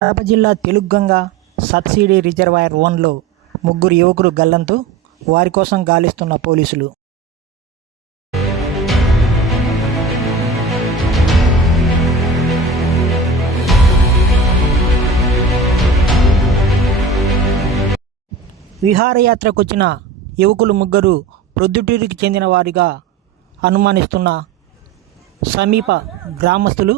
కడప జిల్లా Telugu Ganga subsidy reservoir వన్లో ముగ్గురు యువకులు గల్లంతో వారి కోసం గాలిస్తున్న పోలీసులు. విహారయాత్రకొచ్చిన యువకులు ముగ్గురు ప్రొద్దుటూరుకి చెందిన వారిగా అనుమానిస్తున్న సమీప గ్రామస్తులు